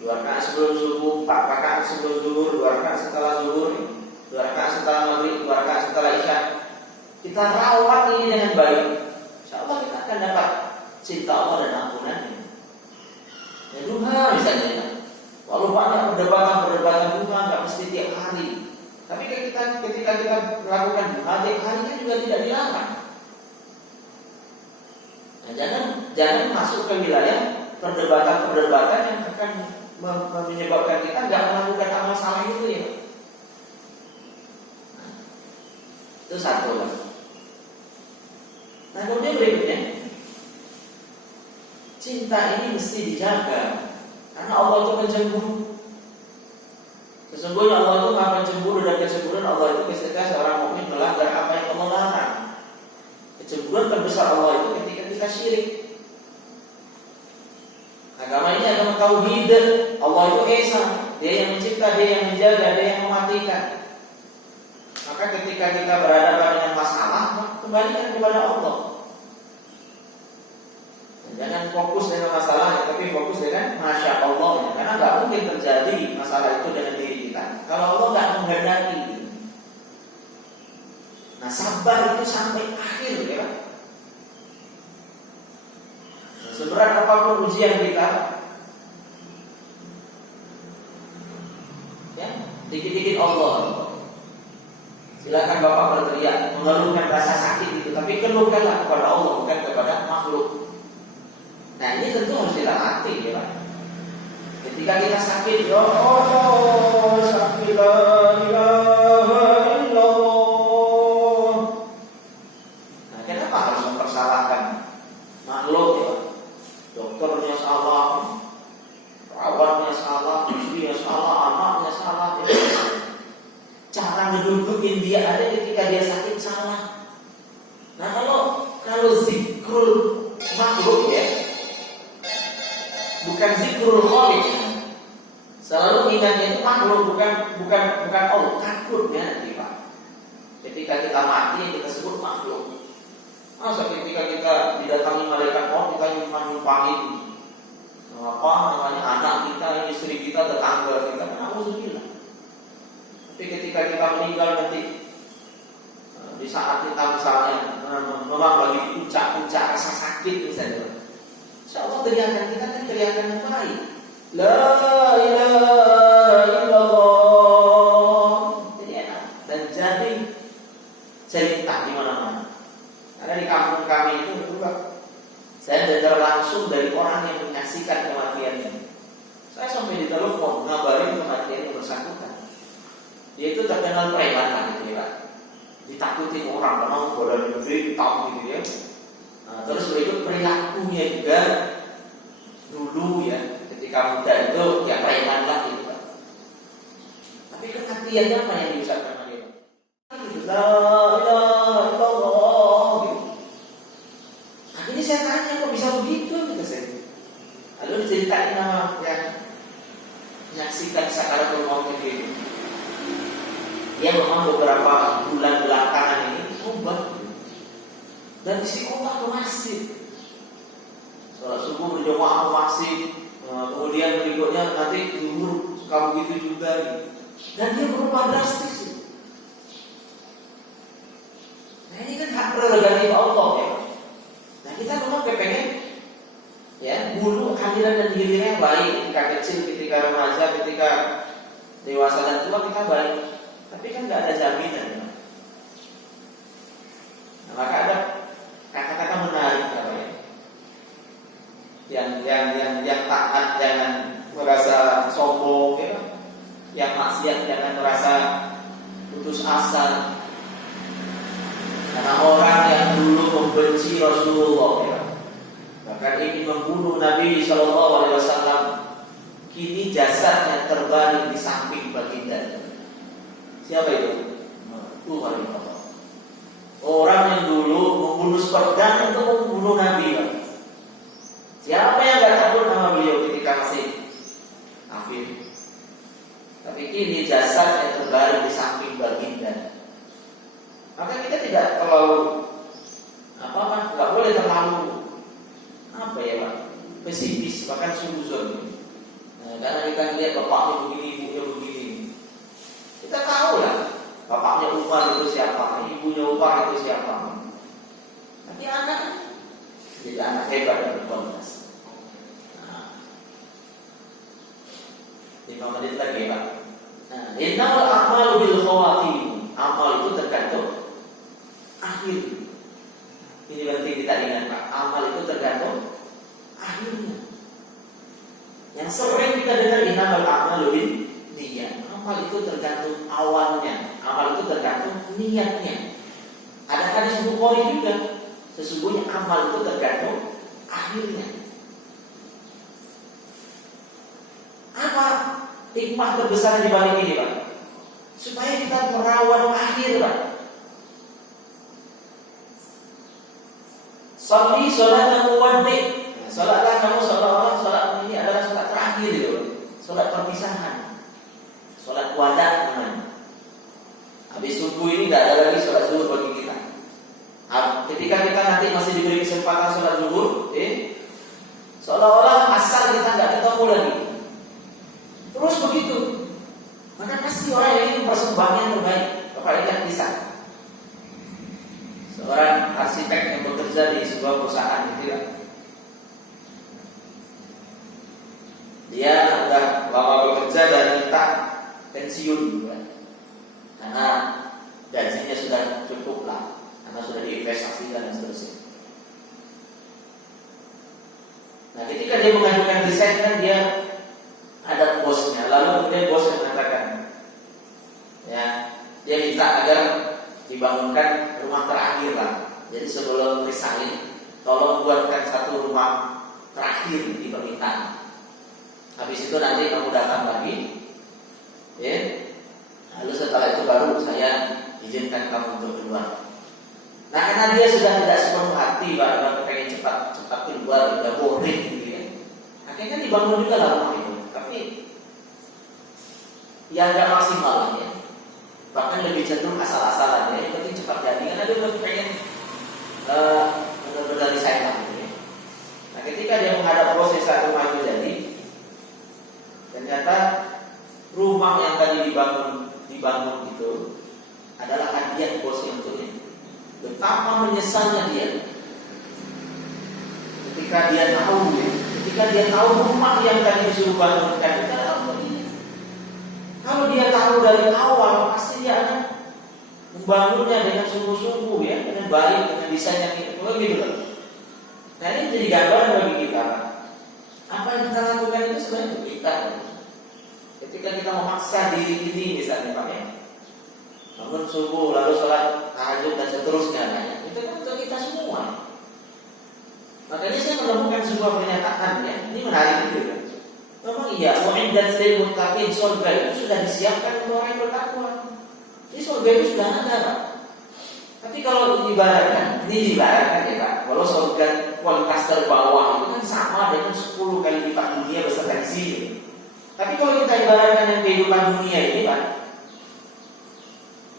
2 rakaat sebelum subuh, 4 rakaat sebelum zuhur, 2 rakaat setelah zuhur, 2 rakaat setelah maghrib, 2 rakaat setelah isya. Kita rawat ini dengan baik, insya Allah kita akan dapat cinta Allah dan ampunannya. Ya, duha misalnya, walau banyak perdebatan duha, nggak mesti tiap hari. Tapi ketika kita melakukan duha tiap hari kan juga tidak dilarang. Nah, jangan masuk ke wilayah perdebatan yang akan menyebabkan kita nggak melakukan amal saleh itu, ya. Nah, itu satu lah. Nah, kemudian berikutnya, cinta ini mesti dijaga karena Allah itu pencemburu. Sesungguhnya Allah itu maha pencemburu, dan kecemburuan Allah itu ketika seorang mukmin melanggar apa yang Allah larang. Kecemburuan terbesar Allah itu ketika kita syirik. Agama ini agama tauhid. Allah itu esa, Dia yang mencipta, Dia yang menjaga, Dia yang mematikan. Maka ketika kita berhadapan dengan masalah, kembalikan kepada Allah. Jangan fokus dengan masalahnya, tapi fokus dengan Masya Allah. Karena nggak mungkin terjadi masalah itu dengan diri kita kalau Allah nggak menghendaki. Nah, sabar itu sampai akhir, ya. Nah, seberat apapun ujian kita, ya, dikit-dikit Allah. Silakan Bapak berteriak, mengeluhkan rasa sakit itu, tapi keluhkanlah kepada Allah, bukan kepada makhluk. Nah, ini tentu harus kita latih, ya, Pak. Ketika kita sakit, ya Allah, sakit, la ilaha illallah. Nah, kenapa harus mempersalahkan makhluk, ya? Dokternya salah, perawatnya salah, istrinya salah, anaknya salah, ya. Cara ngedudukin dia ada ketika dia sakit salah. Nah, kalau zikrul makhluk, ya, bukan zikrul khaliq. Selalu ingatnya itu makhluk, bukan Allah. Takutnya nanti, Pak. Ketika kita mati, kita sebut makhluk. Masa ketika kita didatangi malaikat maut, kita nyumpah-nyumpahin apa namanya anak kita, istri kita, tetangga kita, kan alhamdulillah. Tapi ketika kita meninggal nanti, di saat kita misalnya memang lagi puncak rasa sakit misalnya, insya Allah teriakan kita kan teriakan yang baik. La ilaha illallah. Jadi enak dan jadi cerita di mana-mana. Karena di kampung kami itu juga saya dengar langsung dari orang yang menyaksikan kematian ini. Saya sampai ditelepon ngabarin kematian yang bersangkutan. Dia itu terkenal preman gitu ya, ditakutin orang karena bola negeri hitam gitu ya. Nah, terus berikut perilakunya juga dulu ya, ketika muda itu ya preman lah gitu Pak. Tapi kematiannya apa yang diucapkan sama dia? La ilaha illallah gitu. Akhirnya saya tanya kok bisa begitu gitu saya. Lalu diceritain sama yang menyaksikan sakaratul maut itu. Dia memang beberapa bulan belakangan ini tobat dan istiqomah ke masjid. Sholat subuh berjamaah ke masjid, kemudian berikutnya nanti zuhur suka begitu juga. Dan dia berubah drastis. Nah ini kan hak prerogatif Allah ya. Nah kita memang kepengen ya dulu aliran dan hilirnya baik ketika kecil, ketika remaja, ketika dewasa dan tua kita baik. Tapi kan nggak ada jaminan. Nah, maka ada kata-kata menarik apa ya? Yang taat jangan merasa sombong, ya. Yang maksiat jangan merasa putus asa. Karena orang yang dulu membenci Rasulullah, ya, bahkan ingin membunuh Nabi Shallallahu Alaihi Wasallam, kini jasadnya terbaring di samping baginda. Siapa itu? Tuhan yang Allah. Orang yang dulu membunuh sepedang untuk membunuh Nabi. Siapa yang gak takut sama beliau ketika masih kafir? Tapi kini jasadnya terbaring di samping baginda. Maka kita tidak terlalu nggak boleh terlalu Pak, pesimis bahkan suzon. Nah, karena kita lihat bapaknya begini, ibunya begini. Kita tahu lah bapaknya Umar itu siapa, ibunya Umar itu siapa. Tapi anak jadi anak hebat dan berkualitas. Nah, 5 menit lagi Pak. Nah, innamal a'malu bil khawatim. Amal itu tergantung akhir. Ini penting kita ingat Pak. Amal itu tergantung akhirnya. Yang sering kita dengar innamal a'malu bin niyyah. Amal itu tergantung awalnya, amal itu tergantung niatnya. Ada hadis Bukhari juga, sesungguhnya amal itu tergantung akhirnya. Apa hikmah terbesar di balik ini Pak? Supaya kita merawat akhir Pak. Sholli sholatan muwaddi'. Sholatlah kamu seolah-olah sholat ini adalah sholat terakhir itu, sholat perpisahan. Sholat wada namanya. Habis subuh ini tidak ada lagi sholat zuhur bagi kita. Ketika kita nanti masih diberi kesempatan sholat zuhur, seolah-olah asal kita nggak ketemu lagi. Terus begitu. Maka pasti orang yang ingin persembahnya yang terbaik. Bapak ingat kisah seorang arsitek yang bekerja di sebuah perusahaan gitu ya. Dia sudah lama bekerja dan minta pensiun ya. Karena gajinya sudah cukup lah, karena sudah diinvestasikan dan seterusnya. Nah ketika dia mengajukan desain kan dia ada bosnya, lalu kemudian bosnya mengatakan ya dia minta agar dibangunkan rumah terakhir lah. Jadi sebelum resign tolong buatkan satu rumah terakhir di permintaan. Habis itu nanti kamu datang lagi, ya. Lalu setelah itu baru saya izinkan kamu untuk keluar. Nah karena dia sudah tidak sepenuh hati, Pak, pengen cepat keluar, udah boring gitu ya. Akhirnya dibangun juga lah rumah itu, tapi ya nggak maksimal ya. Bahkan lebih cenderung asal-asalan ya. Yang penting cepat jadi, karena dia udah pengen benar-benar disayang gitu ya. Nah ketika dia menghadap proses rumah itu jadi, ternyata rumah yang tadi dibangun itu adalah hadiah bosnya untuknya. Betapa menyesalnya dia ketika dia tahu ya, ketika ketika dia tahu rumah yang tadi disuruh bangunkan itu adalah untuk ini. Kalau dia tahu dari awal, pasti dia akan membangunnya dengan sungguh-sungguh ya, dengan baik, dengan desain yang gitu loh. Nah ini jadi gambaran bagi kita. Apa yang kita lakukan itu sebenarnya untuk kita. Ketika kita memaksa diri ini misalnya Pak ya, bangun subuh lalu sholat tahajud dan seterusnya, nah, itu kan untuk kita semua. Makanya saya menemukan sebuah pernyataan ya, ini menarik juga. Kan? Memang iya, mu'iddat lil muttaqin, surga itu sudah disiapkan untuk orang yang bertakwa. Ini surga itu sudah ada Pak. Tapi kalau diibaratkan ya Pak, kalau surga kualitas terbawah itu kan sama dengan 10 kali lipat dunia beserta isi. Tapi kalau kita ibaratkan yang kehidupan dunia ini Pak,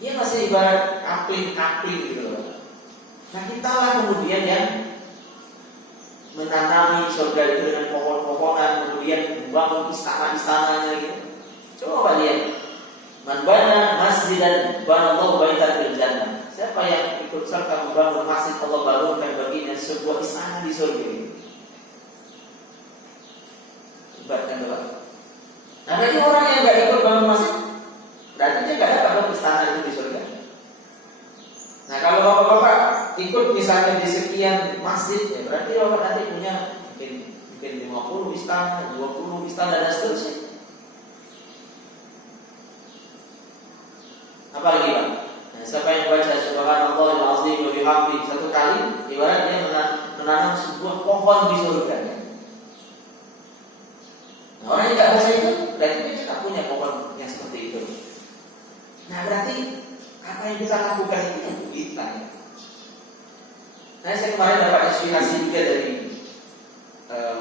dia masih ibarat kapling gitu loh. Nah kita lah kemudian yang menanami surga itu dengan pohon-pohonan, kemudian membangun istana-istananya gitu. Coba Pak lihat, man bana masjidan banallahu baitan fil jannah. Siapa yang ikut serta membangun masjid, Allah bangunkan baginya sebuah istana di surga ini. Ibaratkan Pak. Nah berarti orang yang nggak ikut bangun masjid, berarti dia nggak dapat istana itu di surga. Nah kalau bapak-bapak ikut misalnya di sekian masjid, ya berarti bapak nanti punya mungkin 50 istana, 20 istana dan seterusnya. Apa lagi Pak? Nah, siapa yang baca Subhanallahil azim wa bihamdihi satu kali, ibarat dia menanam sebuah pohon di surga. Nah, orang yang nggak baca itu, berarti dia tak punya pohon yang seperti itu. Nah, berarti apa yang kita lakukan itu untuk kita. Nah, saya kemarin dapat inspirasi juga dari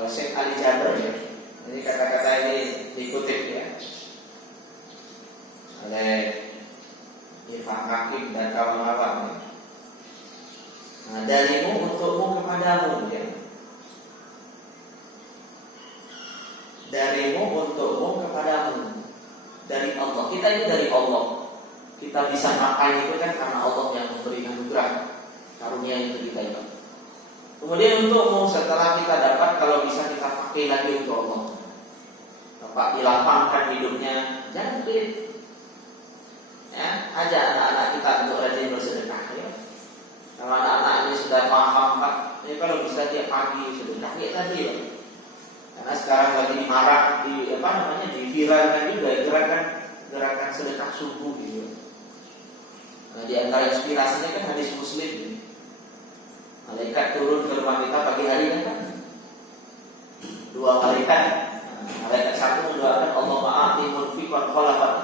Syekh Ali Jabir ya. Jadi kata-kata ini dikutip ya oleh Irfan Hakim dan kawan-kawan. Nah, darimu untukmu kepadamu ya. Darimu untukmu kepadamu. Dari Allah. Kita ini dari Allah. Kita bisa makan itu kan karena Allah yang memberi anugerah karunia itu kita itu. Kemudian untukmu setelah kita dapat, kalau bisa kita pakai lagi untuk Allah. Bapak dilapangkan hidupnya, jangan pelit. Ya, ajak anak-anak kita untuk rajin bersedekah ya. Kalau anak-anak ini sudah paham Pak, ya kalau bisa tiap pagi sedekah ya tadi ya. Karena sekarang lagi marak diviralkan juga gerakan sedekah subuh gitu. Nah, di antara inspirasinya kan hadis Muslim. Malaikat turun ke rumah kita pagi hari kan? 2 malaikat. Malaikat satu mendoakan Allah ma'ati munfiqan khalafan.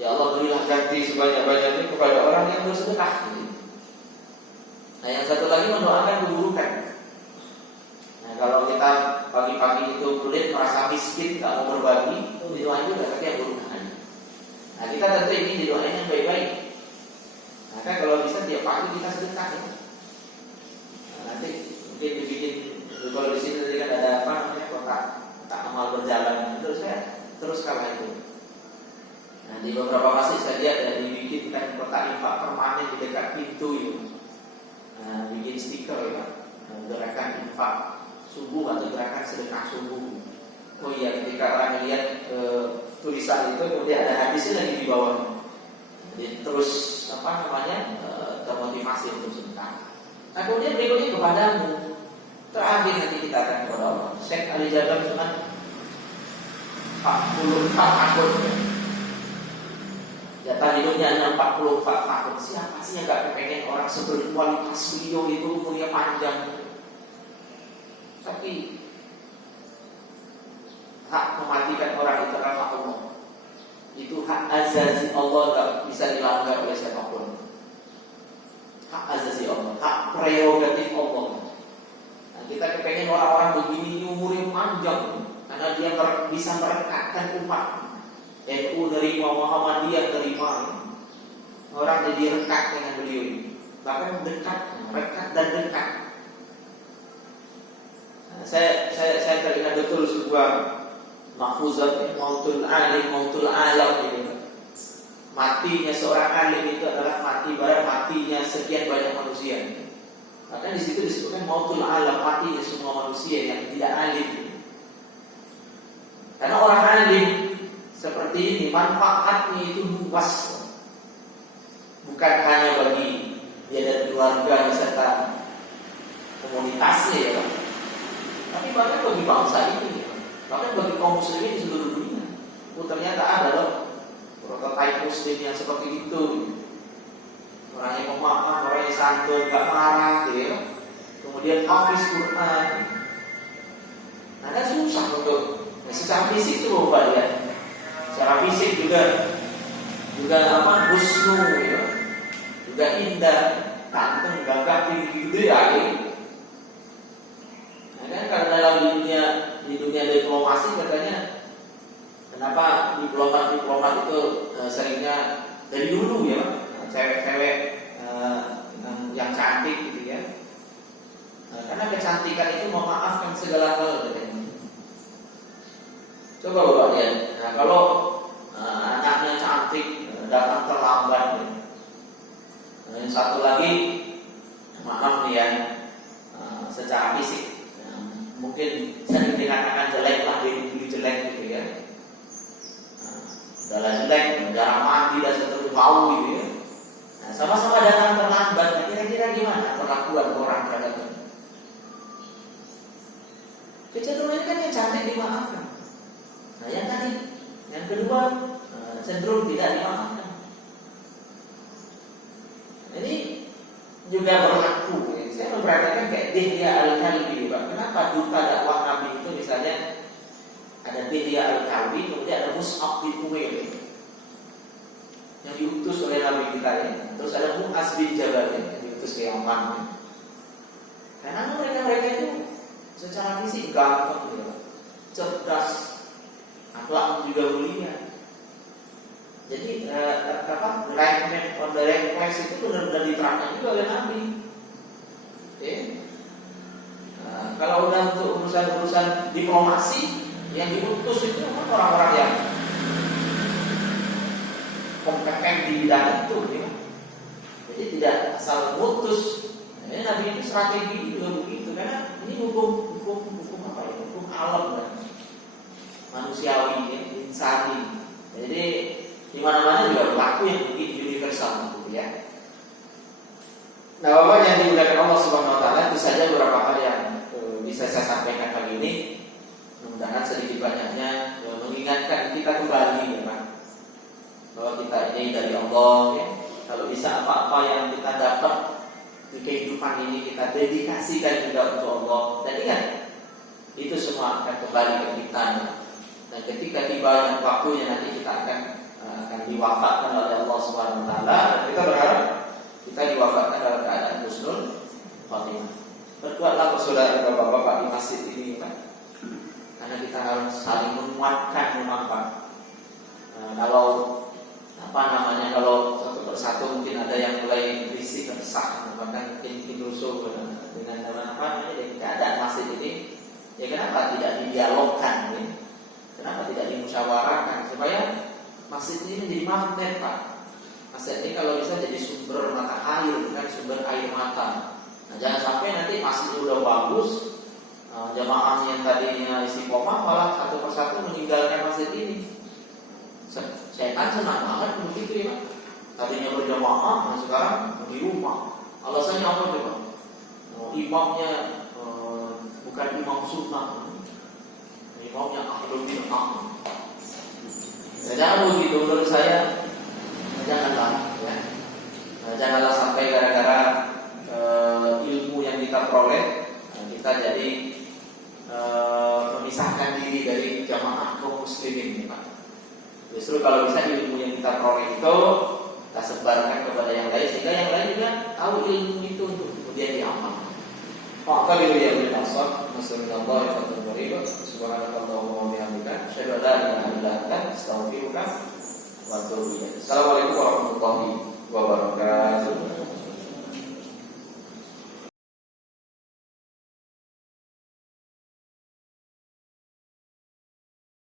Ya Allah berilah ganti sebanyak-banyaknya kepada orang yang bersedekah. Nah yang satu lagi mendoakan keburukan. Nah kalau kita pagi-pagi itu kulit merasa miskin, tak mau berbagi, didoain juga tapi yang burukan. Nah kita tentu ini didoain yang baik-baik. Nah kan kalau bisa tiap pagi kita sedekah ya. Nah, nanti mungkin dibikin kalau di sini tadi kan ada apa namanya kotak amal berjalan itu saya terus kala itu. Nah di beberapa masjid saya lihat ada dibikinkan kotak infak permanen di dekat pintu itu. Nah, bikin stiker ya, gerakan infak subuh atau gerakan sedekah subuh. Oh iya, ketika orang lihat tulisan itu kemudian ada hadisnya lagi di bawah. Jadi terus termotivasi untuk sedekah. Nah kemudian berikutnya kepadamu. Terakhir nanti kita akan kepada Allah. Syekh Ali Jabir cuma 44 tahun. Jatah hidupnya hanya 44 tahun. Siapa sih yang gak kepengen orang seberkualitas beliau itu umurnya panjang? Tapi hak mematikan orang itu adalah hak Allah. Itu hak azazi Allah, gak bisa dilanggar oleh siapapun. Hak azazi Allah, hak prerogatif Allah. Nah, kita kepengen orang-orang begini umurnya panjang karena dia bisa merekatkan umat. NU nerima, Muhammadiyah terima. Orang jadi rekat dengan beliau ini. Bahkan rekat dan dekat. Nah, saya teringat betul sebuah mahfuzat mautul alim, mautul alam gitu. Matinya seorang alim itu adalah matinya sekian banyak manusia. Bahkan di situ disebutkan mautul alam, matinya semua manusia yang tidak alim. Karena orang alim seperti ini manfaatnya itu luas, bukan hanya bagi dia dan keluarga serta komunitasnya ya, tapi bahkan bagi bangsa ini, bahkan bagi kaum muslimin di seluruh dunia. Ternyata ada loh prototipe muslim yang seperti itu, orangnya pemaaf, orangnya santun, gak marah gitu ya. Kemudian hafiz Quran. Nah kan susah untuk secara fisik itu lupa ya. Secara fisik juga husnu ya. Juga indah, ganteng, gagah, tinggi ya gitu. Nah kan karena dalam di dunia diplomasi katanya, kenapa diplomat itu seringnya dari dulu ya, cewek-cewek yang cantik gitu ya. Karena kecantikan itu memaafkan segala hal katanya. Coba bapak lihat, nah, kalau anaknya cantik datang terlambat ya. Yang satu lagi, maaf nih ya, secara fisik mungkin sering dikatakan jelek lah, dulu jelek gitu ya. Dalam jelek, jarang mandi dan seterusnya bau gitu ya. Nah, sama-sama datang terlambat, nah, kira-kira gimana perlakuan orang terhadapnya? Kecenderungannya kan yang cantik dimaafkan. Nah yang kedua cenderung tidak dimaafkan. Ini juga berlaku. Saya memperhatikan kayak Dihya Al-Kalbi, Pak. Kenapa duta dakwah Nabi itu misalnya ada Dihya Al-Kalbi, kemudian ada Mus'ab bin Umair yang diutus oleh Nabi kita ya. Terus ada Mu'az bin Jabal yang diutus ke Yaman. Karena mereka itu secara fisik ganteng ya, cerdas, akhlak juga mulia. Jadi request itu benar-benar diterapkan juga oleh Nabi. Kalau udah untuk urusan diplomasi, yang diutus itu orang-orang yang kompeten di bidang itu ya. Jadi tidak asal mutus. Nabi itu strategi juga begitu, karena ini hukum apa ya? Hukum alam kan, manusiawi, ya, insani. Jadi di mana-mana juga berlaku yang begitu universal gitu ya. Nah, Bapak yang dimuliakan Allah Subhanahu Wa Taala, itu saja beberapa hal yang bisa saya sampaikan kali ini. Mudah-mudahan sedikit banyaknya mengingatkan kita kembali ya Pak, bahwa kita ini dari Allah ya. Kalau bisa apa-apa yang kita dapat di kehidupan ini kita dedikasikan juga untuk Allah. Dan ingat, itu semua akan kembali ke kita. Dan ketika tiba waktunya nanti kita akan diwafatkan oleh Allah Subhanahu Wa Taala. Kita berharap kita diwafatkan dalam keadaan husnul khotimah. Berkuatlah saudara dan bapak-bapak di masjid ini kan, karena kita harus saling menguatkan memang Pak. Kalau satu persatu mungkin ada yang mulai risih resah, bahkan mungkin rusuh dengan keadaan masjid ini. Ya kenapa tidak didialogkan? Ya? Kenapa tidak dimusyawarahkan supaya masjid ini menjadi magnet Pak? Masjid ini kalau bisa jadi sumber mata air, bukan sumber air mata. Nah, jangan sampai nanti masjid udah bagus, jamaah yang tadinya istiqomah malah satu persatu meninggalkan masjid ini. Setan senang banget begitu ya. Tadinya berjamaah, nah sekarang di rumah. Alasannya apa coba? Imamnya bukan imam sunnah, imamnya ahlul bid'ah. Jangan begitu menurut saya. Janganlah ya. Janganlah sampai gara-gara ilmu yang kita peroleh kita jadi memisahkan diri dari jamaah kaum muslimin Pak. Justru kalau bisa ilmu yang kita peroleh itu kita sebarkan kepada yang lain, sehingga yang lain juga tahu ilmu itu untuk kemudian diamalkan. Faqabilu ya bil asar, nasallallahu alaihi wa sallam. Subhanakallahumma wa bihamdika, asyhadu an la ilaha illa anta, astaghfiruka wa atubu ilaik. Assalamualaikum warahmatullahi wabarakatuh.